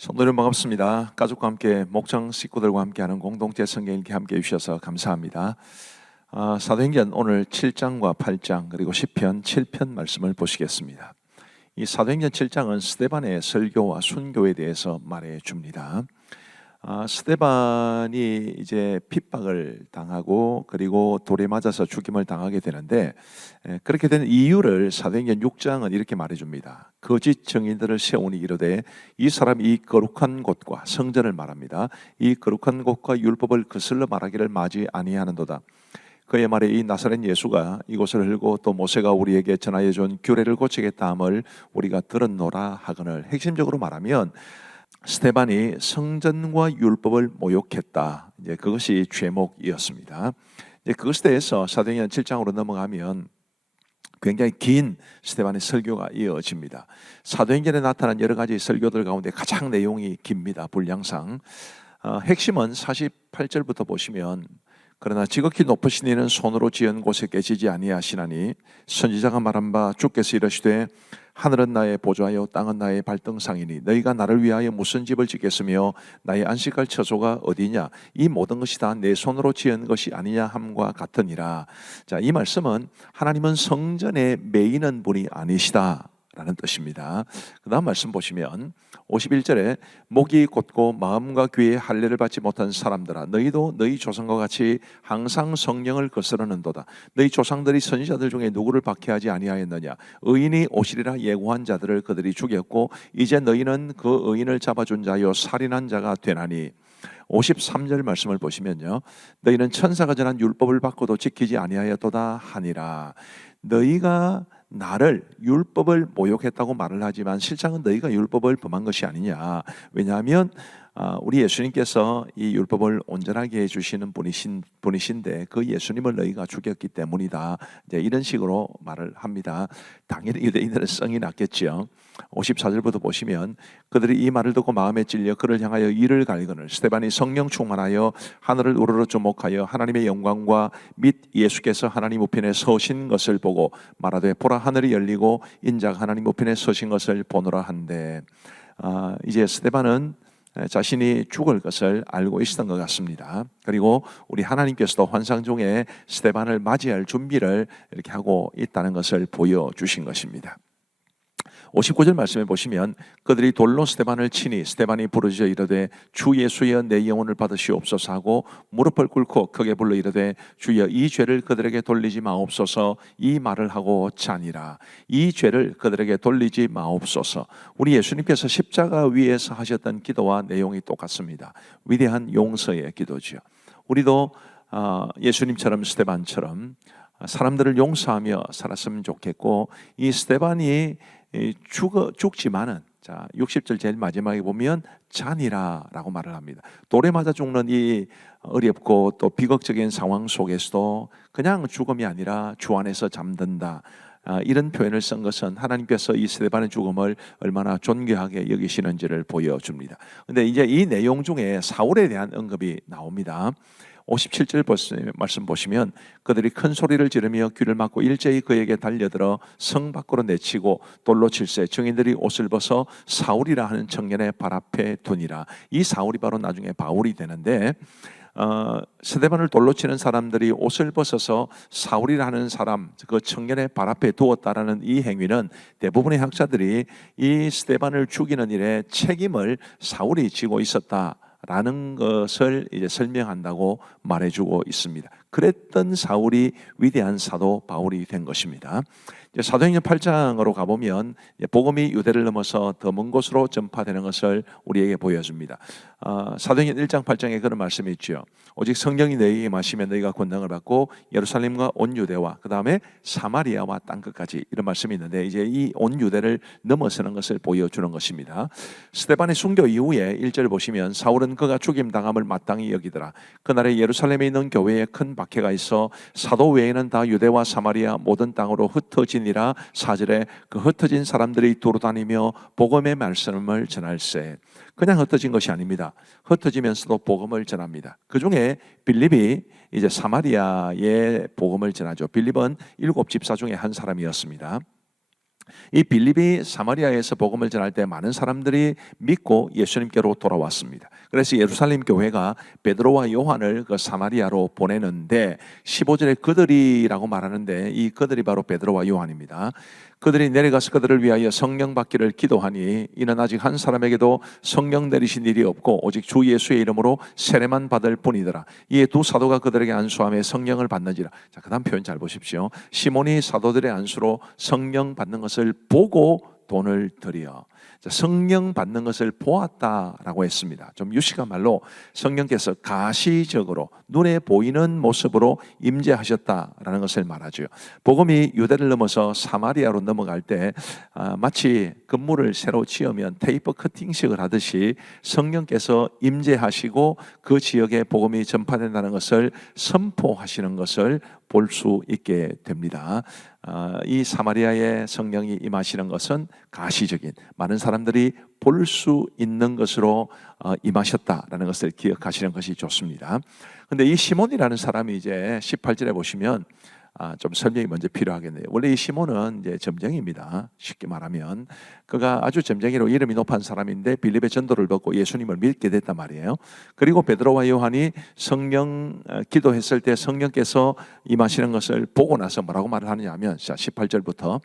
성도님 반갑습니다. 가족과 함께 목장 식구들과 함께하는 공동체 성경 읽기 함께해 주셔서 감사합니다. 사도행전 오늘 7장과 8장 그리고 시편 7편 말씀을 보시겠습니다. 이 사도행전 7장은 스데반의 설교와 순교에 대해서 말해 줍니다. 스데반이 이제 핍박을 당하고 그리고 돌에 맞아서 죽임을 당하게 되는데, 그렇게 된 이유를 사도행전 6장은 이렇게 말해줍니다. 거짓 증인들을 세우니 이르되 이 사람이 이 거룩한 곳과 성전을 말합니다. 이 거룩한 곳과 율법을 거슬러 말하기를 마지 아니하는도다. 그의 말에 이 나사렛 예수가 이곳을 흘고 또 모세가 우리에게 전하여 준 규례를 고치겠다 함을 우리가 들었노라 하거늘. 핵심적으로 말하면 스데반이 성전과 율법을 모욕했다. 이제 그것이 죄목이었습니다. 이제 그것에 대해서 사도행전 7장으로 넘어가면 굉장히 긴 스데반의 설교가 이어집니다. 사도행전에 나타난 여러 가지 설교들 가운데 가장 내용이 깁니다. 분량상. 핵심은 48절부터 보시면, 그러나 지극히 높으신 이는 손으로 지은 곳에 계시지 아니하시나니 선지자가 말한 바 주께서 이르시되 하늘은 나의 보좌요 땅은 나의 발등상이니 너희가 나를 위하여 무슨 집을 짓겠으며 나의 안식할 처소가 어디냐, 이 모든 것이 다 내 손으로 지은 것이 아니냐 함과 같으니라. 자, 이 말씀은 하나님은 성전에 매이는 분이 아니시다 라는 뜻입니다. 그 다음 말씀 보시면 51절에 목이 곧고 마음과 귀에 할례를 받지 못한 사람들아, 너희도 너희 조상과 같이 항상 성령을 거스르는도다. 너희 조상들이 선지자들 중에 누구를 박해하지 아니하였느냐. 의인이 오시리라 예고한 자들을 그들이 죽였고 이제 너희는 그 의인을 잡아준 자요 살인한 자가 되나니. 53절 말씀을 보시면요, 너희는 천사가 전한 율법을 받고도 지키지 아니하였도다 하니라. 너희가 나를 율법을 모욕했다고 말을 하지만 실상은 너희가 율법을 범한 것이 아니냐. 왜냐하면 우리 예수님께서 이 율법을 온전하게 해주시는 분이신데 그 예수님을 너희가 죽였기 때문이다. 이제 이런 식으로 말을 합니다. 당연히 유대인들은 성이 났겠죠. 54절부터 보시면 그들이 이 말을 듣고 마음에 찔려 그를 향하여 이를 갈거늘. 스데반이 성령 충만하여 하늘을 우러러 주목하여 하나님의 영광과 및 예수께서 하나님 우편에 서신 것을 보고 말하되 보라 하늘이 열리고 인자가 하나님 우편에 서신 것을 보노라 한데, 이제 스데반은 자신이 죽을 것을 알고 있었던 것 같습니다. 그리고 우리 하나님께서도 환상 중에 스데반을 맞이할 준비를 이렇게 하고 있다는 것을 보여주신 것입니다. 59절 말씀에 보시면 그들이 돌로 스데반을 치니 스데반이 부르짖어 이르되 주 예수여 내 영혼을 받으시옵소서 하고 무릎을 꿇고 크게 불러 이르되 주여 이 죄를 그들에게 돌리지 마옵소서. 이 말을 하고 자니라. 이 죄를 그들에게 돌리지 마옵소서. 우리 예수님께서 십자가 위에서 하셨던 기도와 내용이 똑같습니다. 위대한 용서의 기도지요. 우리도 예수님처럼 스데반처럼 사람들을 용서하며 살았으면 좋겠고, 이 스데반이 죽지만은, 자 60절 제일 마지막에 보면 잔이라라고 말을 합니다. 돌에 맞아 죽는 이 어렵고 또 비극적인 상황 속에서도 그냥 죽음이 아니라 주 안에서 잠든다. 이런 표현을 쓴 것은 하나님께서 이 스데반의 죽음을 얼마나 존귀하게 여기시는지를 보여줍니다. 그런데 이제 이 내용 중에 사울에 대한 언급이 나옵니다. 57절 말씀 보시면 그들이 큰 소리를 지르며 귀를 막고 일제히 그에게 달려들어 성 밖으로 내치고 돌로 칠세 증인들이 옷을 벗어 사울이라 하는 청년의 발 앞에 두니라. 이 사울이 바로 나중에 바울이 되는데, 스데반을 돌로 치는 사람들이 옷을 벗어서 사울이라 하는 사람, 그 청년의 발 앞에 두었다라는 이 행위는 대부분의 학자들이 이 스데반을 죽이는 일에 책임을 사울이 지고 있었다 라는 것을 이제 설명한다고 말해주고 있습니다. 그랬던 사울이 위대한 사도 바울이 된 것입니다. 이제 사도행전 8장으로 가보면 복음이 유대를 넘어서 더 먼 곳으로 전파되는 것을 우리에게 보여줍니다. 사도행전 1장 8장에 그런 말씀이 있죠. 오직 성령이 너희에게 임하시면 너희가 권능을 받고 예루살렘과 온 유대와 그 다음에 사마리아와 땅끝까지, 이런 말씀이 있는데 이제 이 온 유대를 넘어서는 것을 보여주는 것입니다. 스데반의 순교 이후에 1절 보시면 사울은 그가 죽임당함을 마땅히 여기더라. 그날에 예루살렘에 있는 교회에 큰 박해가 있어 사도 외에는 다 유대와 사마리아 모든 땅으로 흩어지니라. 4절에 그 흩어진 사람들이 돌아다니며 복음의 말씀을 전할세. 그냥 흩어진 것이 아닙니다. 흩어지면서도 복음을 전합니다. 그 중에 빌립이 이제 사마리아의 복음을 전하죠. 빌립은 7 집사 중에 한 사람이었습니다. 이 빌립이 사마리아에서 복음을 전할 때 많은 사람들이 믿고 예수님께로 돌아왔습니다. 그래서 예루살렘 교회가 베드로와 요한을 그 사마리아로 보내는데 15절에 그들이라고 말하는데 이 그들이 바로 베드로와 요한입니다. 그들이 내려가서 그들을 위하여 성령 받기를 기도하니 이는 아직 한 사람에게도 성령 내리신 일이 없고 오직 주 예수의 이름으로 세례만 받을 뿐이더라. 이에 두 사도가 그들에게 안수하며 성령을 받는지라. 자, 그다음 표현 잘 보십시오. 시몬이 사도들의 안수로 성령 받는 것을 보고 돈을 들여. 성령 받는 것을 보았다라고 했습니다. 좀 유식한 말로 성령께서 가시적으로 눈에 보이는 모습으로 임재하셨다라는 것을 말하죠. 복음이 유대를 넘어서 사마리아로 넘어갈 때 마치 건물을 새로 지으면 테이프 커팅식을 하듯이 성령께서 임재하시고 그 지역에 복음이 전파된다는 것을 선포하시는 것을 볼 수 있게 됩니다. 이 사마리아에 성령이 임하시는 것은 가시적인 많은 사람들이 볼 수 있는 것으로 임하셨다라는 것을 기억하시는 것이 좋습니다. 그런데 이 시몬이라는 사람이 이제 18절에 보시면 좀 설명이 먼저 필요하겠네요. 원래 이 시몬은 이제 점쟁이입니다. 쉽게 말하면 그가 아주 점쟁이로 이름이 높은 사람인데 빌립의 전도를 받고 예수님을 믿게 됐단 말이에요. 그리고 베드로와 요한이 성령 기도했을 때 성령께서 임하시는 것을 보고 나서 뭐라고 말을 하느냐면 18절부터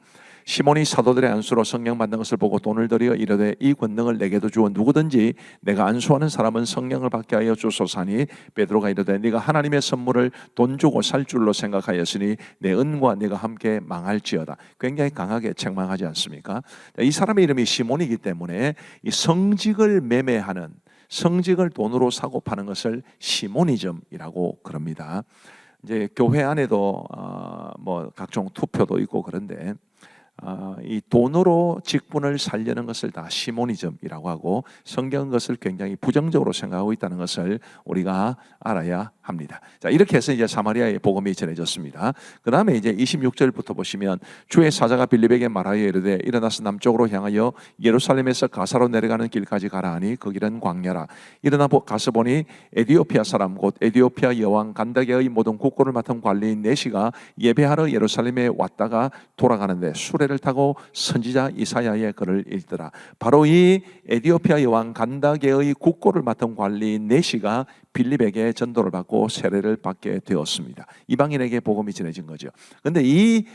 시몬이 사도들의 안수로 성령 받는 것을 보고 돈을 들여 이르되 이 권능을 내게도 주어 누구든지 내가 안수하는 사람은 성령을 받게 하여 주소서니 베드로가 이르되 네가 하나님의 선물을 돈 주고 살 줄로 생각하였으니 내 은과 네가 함께 망할지어다. 굉장히 강하게 책망하지 않습니까? 이 사람의 이름이 시몬이기 때문에 이 성직을 매매하는, 성직을 돈으로 사고 파는 것을 시모니즘이라고 그럽니다. 이제 교회 안에도 뭐 각종 투표도 있고 그런데 이 돈으로 직분을 살려는 것을 다 시모니즘이라고 하고 성경은 것을 굉장히 부정적으로 생각하고 있다는 것을 우리가 알아야 합니다. 자, 이렇게 해서 이제 사마리아의 복음이 전해졌습니다. 그 다음에 이제 26절부터 보시면 주의 사자가 빌립에게 말하여 이르되 일어나서 남쪽으로 향하여 예루살렘에서 가사로 내려가는 길까지 가라 하니 그 길은 광야라. 일어나 가서 보니 에디오피아 사람 곧 에디오피아 여왕 간다게의 모든 국고를 맡은 관리인 네시가 예배하러 예루살렘에 왔다가 돌아가는데 수레를 타고 선지자 이사야의 글을 읽더라. 바로 이 에디오피아 여왕 간다게의 국고를 맡은 관리인 네시가 빌립에게 전도를 받고 세례를 받게 되었습니다. 이방인에게 복음이 전해진 거죠. 그런데 이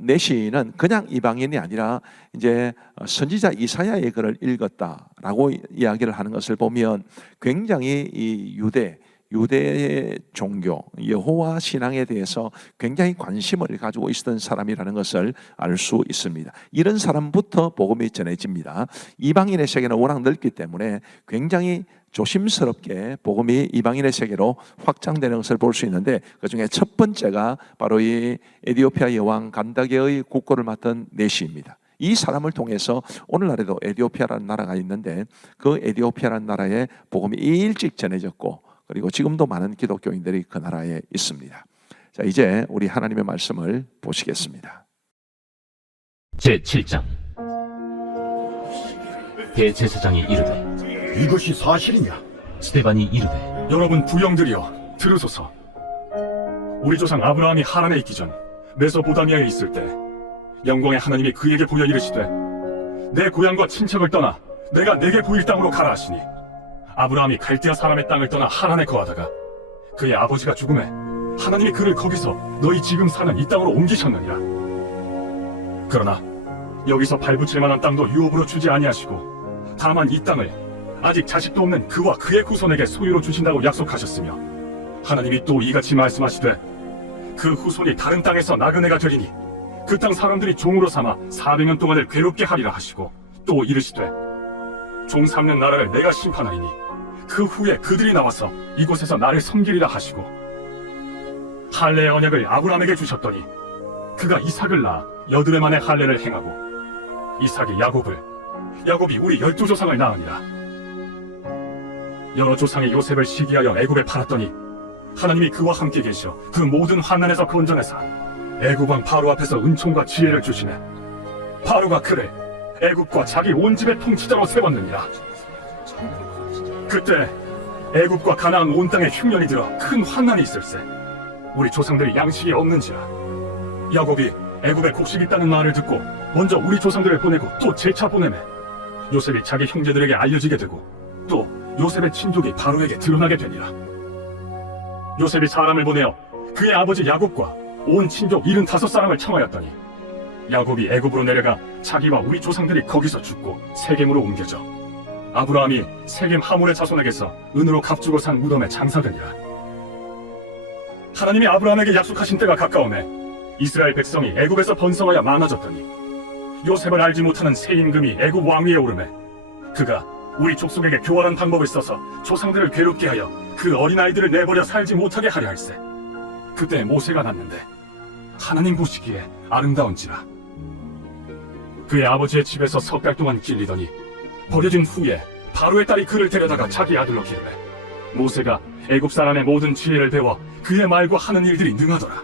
네시는 그냥 이방인이 아니라 이제 선지자 이사야의 글을 읽었다라고 이야기를 하는 것을 보면 굉장히 이 유대 종교, 여호와 신앙에 대해서 굉장히 관심을 가지고 있었던 사람이라는 것을 알 수 있습니다. 이런 사람부터 복음이 전해집니다. 이방인의 세계는 워낙 넓기 때문에 굉장히 조심스럽게 복음이 이방인의 세계로 확장되는 것을 볼 수 있는데 그 중에 첫 번째가 바로 이 에디오피아 여왕 간다게의 국고를 맡은 네시입니다. 이 사람을 통해서 오늘날에도 에디오피아라는 나라가 있는데 그 에디오피아라는 나라에 복음이 일찍 전해졌고 그리고 지금도 많은 기독교인들이 그 나라에 있습니다. 자, 이제 우리 하나님의 말씀을 보시겠습니다. 제7장 대제사장이 이르되 이것이 사실이냐? 스데반이 이르되 여러분 부영들이여 들으소서. 우리 조상 아브라함이 하란에 있기 전 메소포타미아에 있을 때 영광의 하나님이 그에게 보여 이르시되 내 고향과 친척을 떠나 내가 내게 보일 땅으로 가라 하시니 아브라함이 갈대아 사람의 땅을 떠나 하란에 거하다가 그의 아버지가 죽음에 하나님이 그를 거기서 너희 지금 사는 이 땅으로 옮기셨느니라. 그러나 여기서 발붙일 만한 땅도 유업으로 주지 아니하시고 다만 이 땅을 아직 자식도 없는 그와 그의 후손에게 소유로 주신다고 약속하셨으며 하나님이 또 이같이 말씀하시되 그 후손이 다른 땅에서 나그네가 되리니 그 땅 사람들이 종으로 삼아 400년 동안을 괴롭게 하리라 하시고 또 이르시되 종 삼는 나라를 내가 심판하리니 그 후에 그들이 나와서 이곳에서 나를 섬기리라 하시고 할례의 언약을 아브라함에게 주셨더니 그가 이삭을 낳아 여드레 만에 할례를 행하고 이삭이 야곱이 우리 12조상을 낳으니라. 여러 조상의 요셉을 시기하여 애굽에 팔았더니 하나님이 그와 함께 계셔 그 모든 환난에서 건져내사 애굽 왕 바로 앞에서 은총과 지혜를 주시네. 바로가 그를 애굽과 자기 온 집의 통치자로 세웠느니라. 그때 애굽과 가나안 온 땅에 흉년이 들어 큰 환난이 있을세. 우리 조상들이 양식이 없는지라. 야곱이 애굽에 곡식 있다는 말을 듣고 먼저 우리 조상들을 보내고 또 재차 보내매 요셉이 자기 형제들에게 알려지게 되고 또 요셉의 친족이 바로에게 드러나게 되니라. 요셉이 사람을 보내어 그의 아버지 야곱과 온 친족 75사람을 청하였더니 야곱이 애굽으로 내려가 자기와 우리 조상들이 거기서 죽고 세겜으로 옮겨져 아브라함이 세겜 하몰의 자손에게서 은으로 값주고 산 무덤에 장사되니라. 하나님이 아브라함에게 약속하신 때가 가까우매 이스라엘 백성이 애굽에서 번성하여 많아졌더니 요셉을 알지 못하는 새 임금이 애굽 왕위에 오르매 그가 우리 족속에게 교활한 방법을 써서 조상들을 괴롭게 하여 그 어린아이들을 내버려 살지 못하게 하려 할세. 그때 모세가 났는데 하나님 보시기에 아름다운지라. 그의 아버지의 집에서 석 달 동안 길리더니 버려진 후에 바로의 딸이 그를 데려다가 자기 아들로 기르매 모세가 애굽 사람의 모든 지혜를 배워 그의 말과 하는 일들이 능하더라.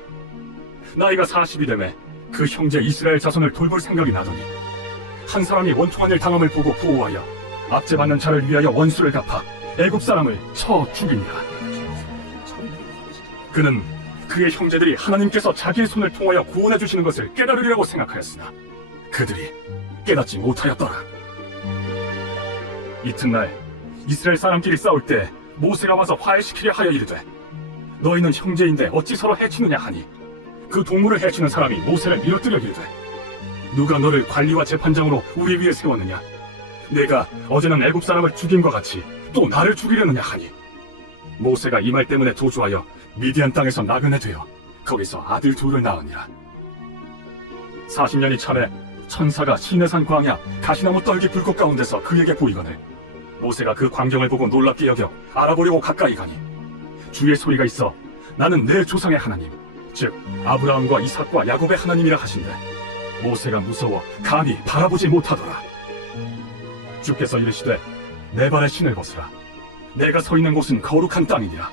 나이가 40이 되매 그 형제 이스라엘 자손을 돌볼 생각이 나더니 한 사람이 원통한 일 당함을 보고 부호하여 압제받는 자를 위하여 원수를 갚아 애굽 사람을 쳐 죽이니라. 그는 그의 형제들이 하나님께서 자기의 손을 통하여 구원해 주시는 것을 깨달으리라고 생각하였으나 그들이 깨닫지 못하였더라. 이튿날 이스라엘 사람끼리 싸울 때 모세가 와서 화해시키려 하여 이르되 너희는 형제인데 어찌 서로 해치느냐 하니 그 동물을 해치는 사람이 모세를 밀어뜨려 이르되 누가 너를 관리와 재판장으로 우리 위에 세웠느냐? 내가 어제는 애굽 사람을 죽인과 같이 또 나를 죽이려느냐 하니 모세가 이 말 때문에 도주하여 미디안 땅에서 나그네 되어 거기서 아들 둘을 낳으니라. 40년이 차례 천사가 시내산 광야 가시나무 떨기 불꽃 가운데서 그에게 보이거늘 모세가 그 광경을 보고 놀랍게 여겨 알아보려고 가까이 가니 주의 소리가 있어 나는 내 조상의 하나님 즉 아브라함과 이삭과 야곱의 하나님이라 하신대 모세가 무서워 감히 바라보지 못하더라. 주께서 이르시되 내 발의 신을 벗으라. 내가 서 있는 곳은 거룩한 땅이니라.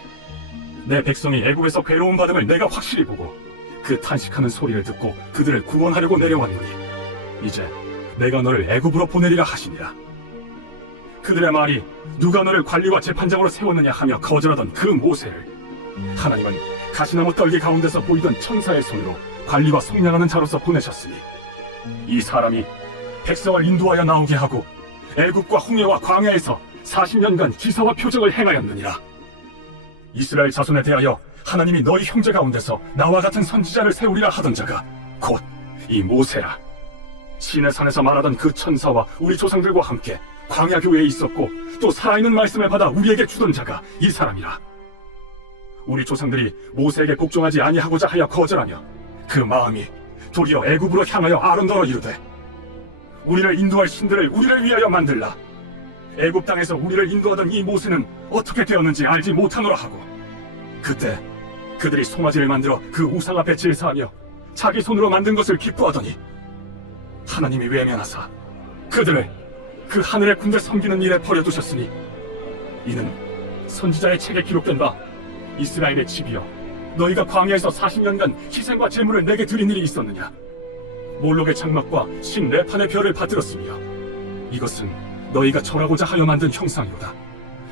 내 백성이 애굽에서 괴로움 받음을 내가 확실히 보고 그 탄식하는 소리를 듣고 그들을 구원하려고 내려왔노니 이제 내가 너를 애굽으로 보내리라 하시니라. 그들의 말이 누가 너를 관리와 재판장으로 세웠느냐 하며 거절하던 그 모세를 하나님은 가시나무 떨기 가운데서 보이던 천사의 손으로 관리와 속량하는 자로서 보내셨으니 이 사람이 백성을 인도하여 나오게 하고 애굽과 홍해와 광야에서 40년간 기사와 표적을 행하였느니라. 이스라엘 자손에 대하여 하나님이 너희 형제 가운데서 나와 같은 선지자를 세우리라 하던 자가 곧 이 모세라. 시내산에서 말하던 그 천사와 우리 조상들과 함께 광야 교회에 있었고 또 살아있는 말씀을 받아 우리에게 주던 자가 이 사람이라. 우리 조상들이 모세에게 복종하지 아니하고자 하여 거절하며 그 마음이 도리어 애굽으로 향하여 아론더러 이르되 우리를 인도할 신들을 우리를 위하여 만들라. 애굽 땅에서 우리를 인도하던 이 모세는 어떻게 되었는지 알지 못하노라 하고 그때 그들이 송아지를 만들어 그 우상 앞에 제사하며 자기 손으로 만든 것을 기뻐하더니 하나님이 외면하사 그들을 그 하늘의 군대 섬기는 일에 버려두셨으니 이는 선지자의 책에 기록된 바 이스라엘의 집이여 너희가 광야에서 40년간 희생과 제물을 내게 드린 일이 있었느냐? 몰록의 장막과 신 레판의 별을 받들었으며 이것은 너희가 절하고자 하여 만든 형상이로다.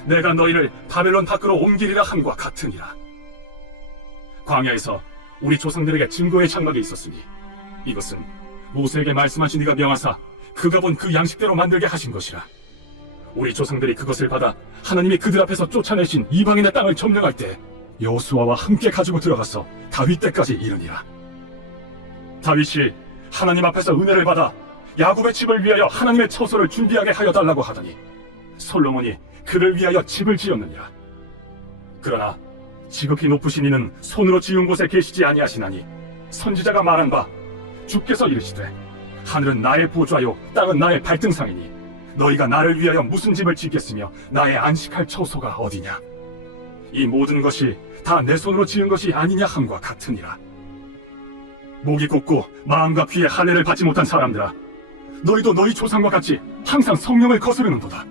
내가 너희를 바벨론 밖으로 옮기리라 함과 같으니라. 광야에서 우리 조상들에게 증거의 장막이 있었으니 이것은 모세에게 말씀하신 이가 명하사 그가 본 그 양식대로 만들게 하신 것이라. 우리 조상들이 그것을 받아 하나님이 그들 앞에서 쫓아내신 이방인의 땅을 점령할 때 여호수아와 함께 가지고 들어가서 다윗 때까지 이르니라. 다윗이 하나님 앞에서 은혜를 받아 야곱의 집을 위하여 하나님의 처소를 준비하게 하여 달라고 하더니 솔로몬이 그를 위하여 집을 지었느니라. 그러나 지극히 높으신 이는 손으로 지은 곳에 계시지 아니하시나니 선지자가 말한 바 주께서 이르시되 하늘은 나의 보좌요 땅은 나의 발등상이니 너희가 나를 위하여 무슨 집을 짓겠으며 나의 안식할 처소가 어디냐. 이 모든 것이 다 내 손으로 지은 것이 아니냐 함과 같으니라. 목이 곧고 마음과 귀에 할례를 받지 못한 사람들아, 너희도 너희 조상과 같이 항상 성령을 거스르는도다.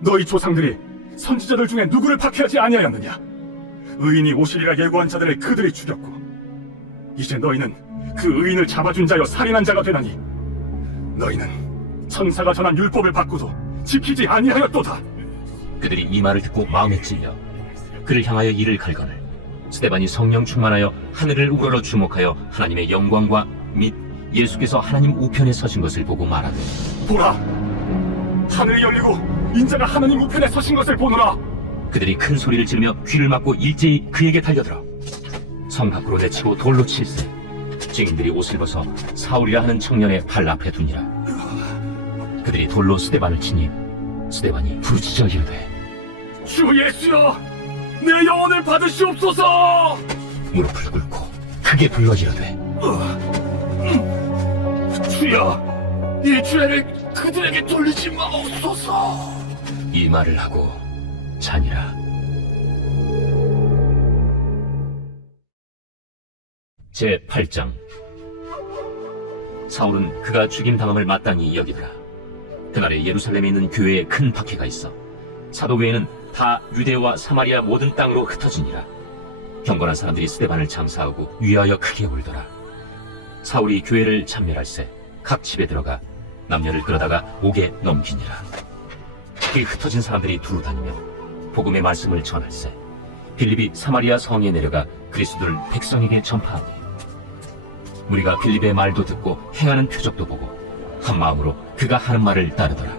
너희 조상들이 선지자들 중에 누구를 박해하지 아니하였느냐? 의인이 오시리라 예고한 자들을 그들이 죽였고 이제 너희는 그 의인을 잡아준 자여 살인한 자가 되나니 너희는 천사가 전한 율법을 받고도 지키지 아니하였도다. 그들이 이 말을 듣고 마음에 찔려 그를 향하여 이를 갈거늘 스데반이 성령 충만하여 하늘을 우러러 주목하여 하나님의 영광과 및 예수께서 하나님 우편에 서신 것을 보고 말하되 보라, 하늘이 열리고 인자가 하나님 우편에 서신 것을 보노라. 그들이 큰 소리를 지르며 귀를 막고 일제히 그에게 달려들어 성 밖으로 내치고 돌로 칠세. 증인들이 옷을 벗어 사울이라 하는 청년의 발 앞에 두니라. 그들이 돌로 스데반을 치니 스데반이 부르짖어 이르되 주 예수여, 내 영혼을 받으시옵소서. 무릎을 꿇고 크게 불러 이르되 주여, 이 죄를 그들에게 돌리지 마옵소서. 이 말을 하고 자니라. 제 8장. 사울은 그가 죽임당함을 마땅히 여기더라. 그날에 예루살렘에 있는 교회에 큰 박해가 있어 사도 외에는 다 유대와 사마리아 모든 땅으로 흩어지니라. 경건한 사람들이 스데반을 장사하고 위하여 크게 울더라. 사울이 교회를 참멸할세 각 집에 들어가 남녀를 끌어다가 옥에 넘기니라. 그 흩어진 사람들이 두루 다니며 복음의 말씀을 전할세. 빌립이 사마리아 성에 내려가 그리스도를 백성에게 전파하니 우리가 빌립의 말도 듣고 행하는 표적도 보고 한 마음으로 그가 하는 말을 따르더라.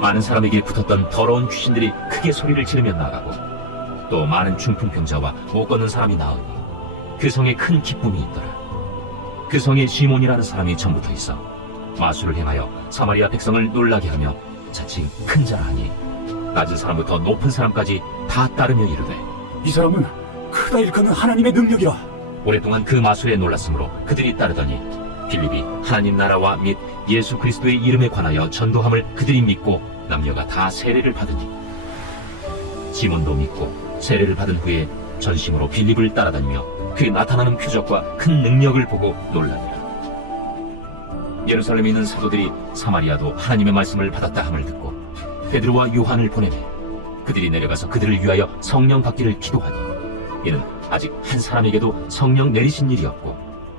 많은 사람에게 붙었던 더러운 귀신들이 크게 소리를 지르며 나가고 또 많은 중풍병자와 못 걷는 사람이 나으니 그 성에 큰 기쁨이 있더라. 그 성에 시몬이라는 사람이 전부터 있어 마술을 행하여 사마리아 백성을 놀라게 하며 자칭 큰 자라 하니 낮은 사람부터 높은 사람까지 다 따르며 이르되 이 사람은 크다 일컫는 하나님의 능력이라. 오랫동안 그 마술에 놀랐으므로 그들이 따르더니 빌립이 하나님 나라와 및 예수 그리스도의 이름에 관하여 전도함을 그들이 믿고 남녀가 다 세례를 받으니 시몬도 믿고 세례를 받은 후에 전심으로 빌립을 따라다니며 그의 나타나는 표적과 큰 능력을 보고 놀라니라. 예루살렘에 있는 사도들이 사마리아도 하나님의 말씀을 받았다 함을 듣고 베드로와 요한을 보내매 그들이 내려가서 그들을 위하여 성령 받기를 기도하니 이는 아직 한 사람에게도 성령 내리신 일이 없고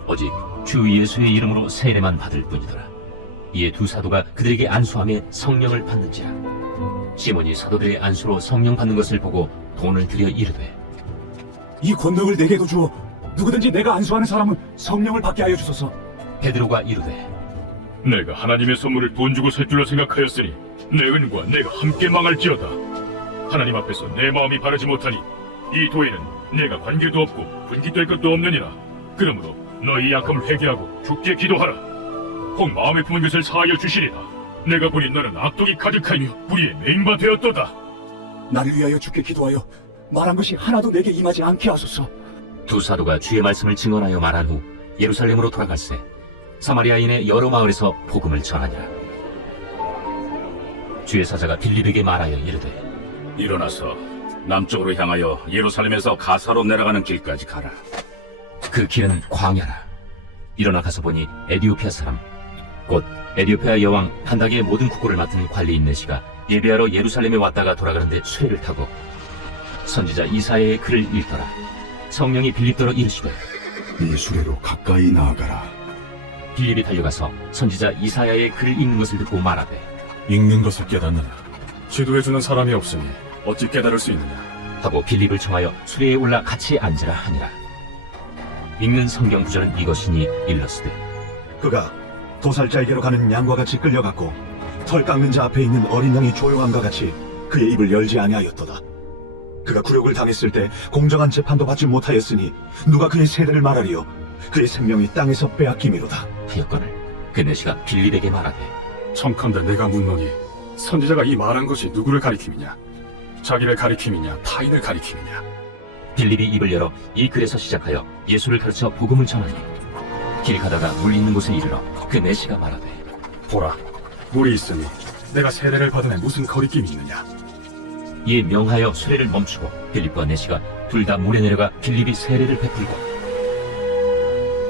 오직 주 예수의 이름으로 세례만 받을 뿐이더라. 이에 두 사도가 그들에게 안수함에 성령을 받는지라. 시몬이 사도들의 안수로 성령 받는 것을 보고 돈을 들여 이르되 이 권능을 내게도 주어 누구든지 내가 안수하는 사람은 성령을 받게 하여 주소서. 베드로가 이르되 내가 하나님의 선물을 돈 주고 살 줄로 생각하였으니 내 은과 내가 함께 망할지어다. 하나님 앞에서 내 마음이 바르지 못하니 이 도에는 내가 관계도 없고 분기될 것도 없느니라. 그러므로 너희 약함을 회개하고 주께 기도하라. 혹 마음에 품은 것을 사하여 주시리라. 내가 보니 너는 악독이 가득하며 불의의 맹바 되었도다. 나를 위하여 주께 기도하여 말한 것이 하나도 내게 임하지 않게 하소서. 두 사도가 주의 말씀을 증언하여 말한 후 예루살렘으로 돌아갈새 사마리아인의 여러 마을에서 복음을 전하니라. 주의 사자가 빌립에게 말하여 이르되 일어나서 남쪽으로 향하여 예루살렘에서 가사로 내려가는 길까지 가라. 그 길은 광야라. 일어나 가서 보니 에디오피아 사람 곧 에디오피아 여왕 판닥의 모든 국고를 맡은 관리인 네시가 예배하러 예루살렘에 왔다가 돌아가는데 수레를 타고 선지자 이사야의 글을 읽더라. 성령이 빌립더러 이르시되 이 수레로 가까이 나아가라. 빌립이 달려가서 선지자 이사야의 글을 읽는 것을 듣고 말하되 읽는 것을 깨닫느라. 지도해주는 사람이 없으니 어찌 깨달을 수 있느냐. 하고 빌립을 청하여 수레에 올라 같이 앉으라 하니라. 읽는 성경 구절은 이것이니 일러스되 그가 도살자에게로 가는 양과 같이 끌려갔고 털 깎는 자 앞에 있는 어린 양이 조용함과 같이 그의 입을 열지 아니하였도다. 그가 굴욕을 당했을 때 공정한 재판도 받지 못하였으니 누가 그의 세대를 말하리요. 그의 생명이 땅에서 빼앗김이로다. 하였거늘 그 내시가 빌립에게 말하되 청컨대 내가 묻노니 선지자가 이 말한 것이 누구를 가리킴이냐? 자기를 가리킴이냐 타인을 가리킴이냐? 빌립이 입을 열어 이 글에서 시작하여 예수를 가르쳐 복음을 전하니 길 가다가 물 있는 곳에 이르러 그 내시가 말하되 보라, 물이 있으니 내가 세례를 받음에 무슨 거리낌이 있느냐? 이에 명하여 수레를 멈추고 빌립과 내시가 둘 다 물에 내려가 빌립이 세례를 베풀고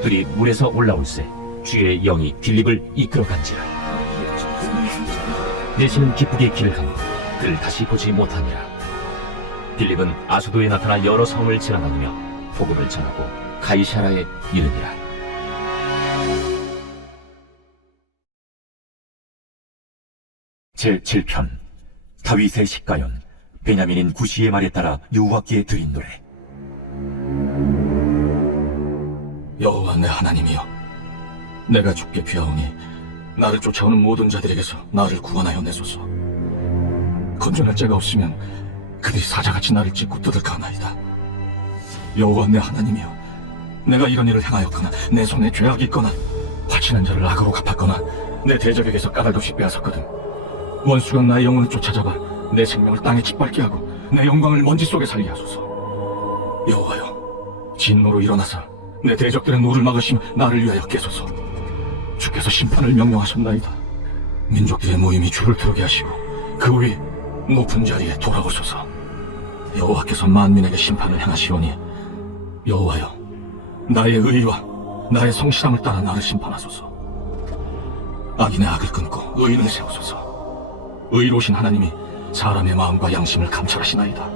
둘이 물에서 올라올새 주의 영이 빌립을 이끌어간지라. 내시는 기쁘게 길을 가고 그를 다시 보지 못하니라. 빌립은 아수도에 나타나 여러 성을 지나다니며 복음을 전하고 가이사라에 이르니라. 제7편 다윗의 식가연 베냐민인 구시의 말에 따라 여호와께 드린 노래. 여호와 내 하나님이여, 내가 죽게 피하오니 나를 쫓아오는 모든 자들에게서 나를 구원하여 내소서. 건전할 자가 없으면 그들이 사자같이 나를 찢고 뜯을까나이다. 여호와 내 하나님이여, 내가 이런 일을 행하였거나 내 손에 죄악이 있거나 화친한 자를 악으로 갚았거나 내 대적에게서 까닭없이 빼앗았거든 원수가 나의 영혼을 쫓아잡아 내 생명을 땅에 짓밟게 하고 내 영광을 먼지 속에 살게 하소서. 여호와여, 진노로 일어나사 내 대적들의 노를 막으시며 나를 위하여 깨소서. 주께서 심판을 명령하셨나이다. 민족들의 모임이 주를 트르게 하시고 그 위 높은 자리에 돌아오소서. 여호와께서 만민에게 심판을 행하시오니 여호와여, 나의 의와 나의 성실함을 따라 나를 심판하소서. 악인의 악을 끊고 의인을 세우소서. 의로우신 하나님이 사람의 마음과 양심을 감찰하시나이다.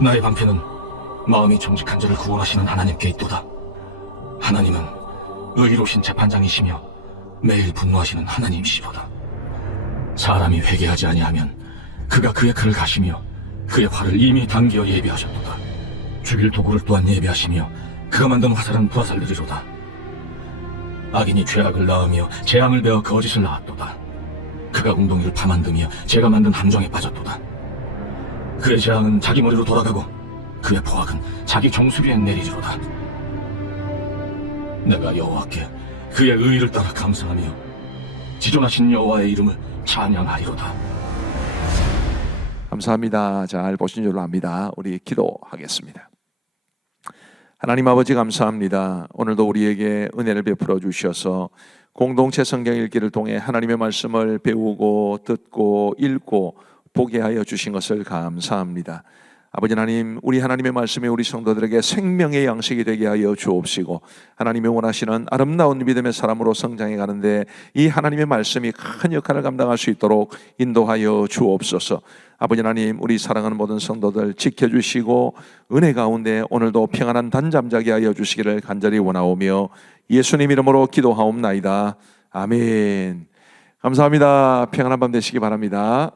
나의 방패는 마음이 정직한 자를 구원하시는 하나님께 있도다. 하나님은 의로우신 재판장이시며 매일 분노하시는 하나님이시로다. 사람이 회개하지 아니하면 그가 그의 칼을 가시며 그의 활을 이미 당기어 예비하셨도다. 죽일 도구를 또한 예비하시며 그가 만든 화살은 부하살리리로다. 악인이 죄악을 낳으며 재앙을 베어 거짓을 낳았도다. 그가 웅덩이를 파만드며 제가 만든 함정에 빠졌도다. 그의 재앙은 자기 머리로 돌아가고 그의 포악은 자기 정수리에 내리리로다. 내가 여호와께 그의 의의를 따라 감사하며 지존하신 여호와의 이름을 찬양하리로다. 감사합니다. 잘 보신 줄로 압니다. 우리 기도하겠습니다. 하나님 아버지 감사합니다. 오늘도 우리에게 은혜를 베풀어 주셔서 공동체 성경 읽기를 통해 하나님의 말씀을 배우고 듣고 읽고 보게 하여 주신 것을 감사합니다. 아버지 하나님, 우리 하나님의 말씀이 우리 성도들에게 생명의 양식이 되게 하여 주옵시고 하나님이 원하시는 아름다운 믿음의 사람으로 성장해 가는데 이 하나님의 말씀이 큰 역할을 감당할 수 있도록 인도하여 주옵소서. 아버지 하나님, 우리 사랑하는 모든 성도들 지켜주시고 은혜 가운데 오늘도 평안한 단잠 자게 하여 주시기를 간절히 원하오며 예수님 이름으로 기도하옵나이다. 아멘. 감사합니다. 평안한 밤 되시기 바랍니다.